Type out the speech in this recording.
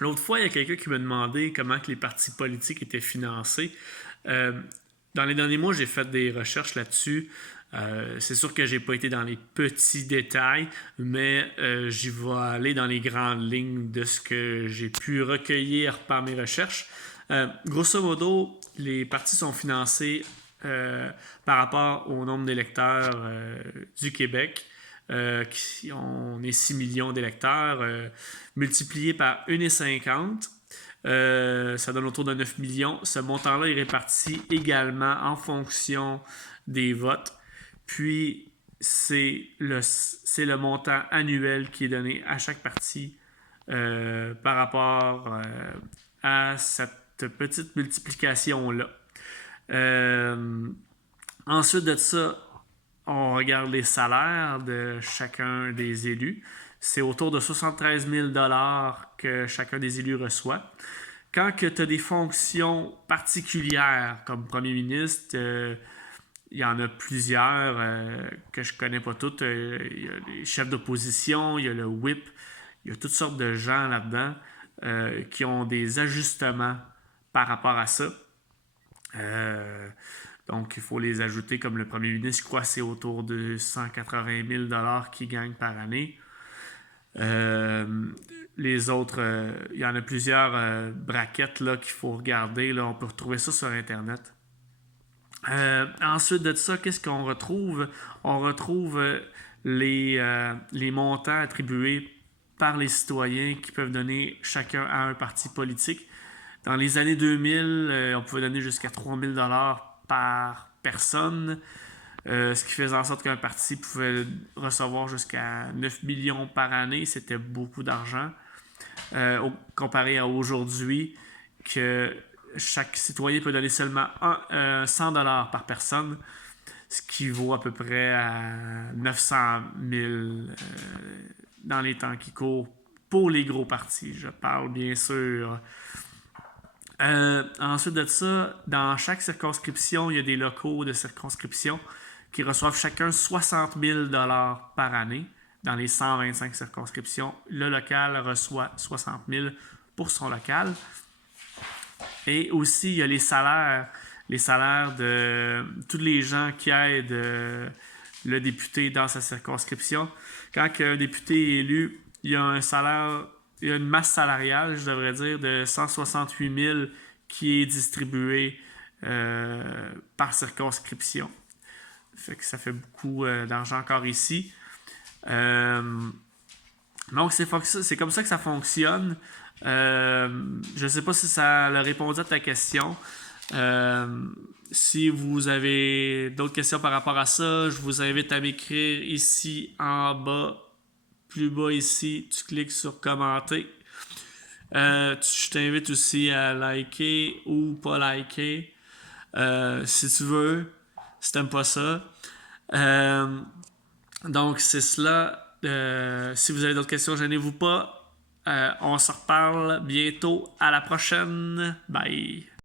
L'autre fois, il y a quelqu'un qui m'a demandé comment que les partis politiques étaient financés. Euh, dans les derniers mois, j'ai fait des recherches là-dessus. C'est sûr que j'ai pas été dans les petits détails, mais j'y vais aller dans les grandes lignes de ce que j'ai pu recueillir par mes recherches. Grosso modo, les partis sont financés euh, par rapport au nombre d'électeurs du Québec. On est 6 millions d'électeurs, multiplié par 1,50. Ça donne autour de 9 millions. Ce montant-là est réparti également en fonction des votes. Puis, c'est le montant annuel qui est donné à chaque parti par rapport à cette petite multiplication-là. Euh, Ensuite de ça, on regarde les salaires de chacun des élus. C'est autour de 73 000 que chacun des élus reçoit. Quand tu as des fonctions particulières comme premier ministre, il y en a plusieurs que je connais pas toutes. Il y a les chefs d'opposition, il y a le whip, il y a toutes sortes de gens là-dedans qui ont des ajustements par rapport à ça. Euh, donc, il faut les ajouter comme le premier ministre. Je crois que c'est autour de 180 000 qu'il gagne par année. Les autres, il y en a plusieurs braquettes là, qu'il faut regarder. Là. On peut retrouver ça sur Internet. Ensuite de ça, qu'est-ce qu'on retrouve? On retrouve les montants attribués par les citoyens qui peuvent donner chacun à un parti politique. Dans les années 2000, on pouvait donner jusqu'à 3 000 par personne, ce qui faisait en sorte qu'un parti pouvait recevoir jusqu'à 9 millions par année. C'était beaucoup d'argent. Comparé à aujourd'hui, que chaque citoyen peut donner seulement 100 par personne, ce qui vaut à peu près à 900 000 dans les temps qui courent pour les gros partis. Je parle bien sûr. Ensuite de ça, dans chaque circonscription, il y a des locaux de circonscription qui reçoivent chacun 60 000 par année. Dans les 125 circonscriptions, le local reçoit 60 000 pour son local. Et aussi, il y a les salaires de tous les gens qui aident le député dans sa circonscription. Quand un député est élu, il y a un salaire, il y a une masse salariale, je devrais dire, de 168 000 qui est distribuée par circonscription. Fait que ça fait beaucoup d'argent encore ici. Donc, c'est comme ça que ça fonctionne. Je ne sais pas si ça a répondu à ta question. Si vous avez d'autres questions par rapport à ça, je vous invite à m'écrire ici en bas, plus bas ici. Tu cliques sur commenter. Je t'invite aussi à liker ou pas liker si tu veux, si t'aimes pas ça. Donc c'est cela. Si vous avez d'autres questions, gênez-vous pas. On se reparle bientôt. À la prochaine. Bye.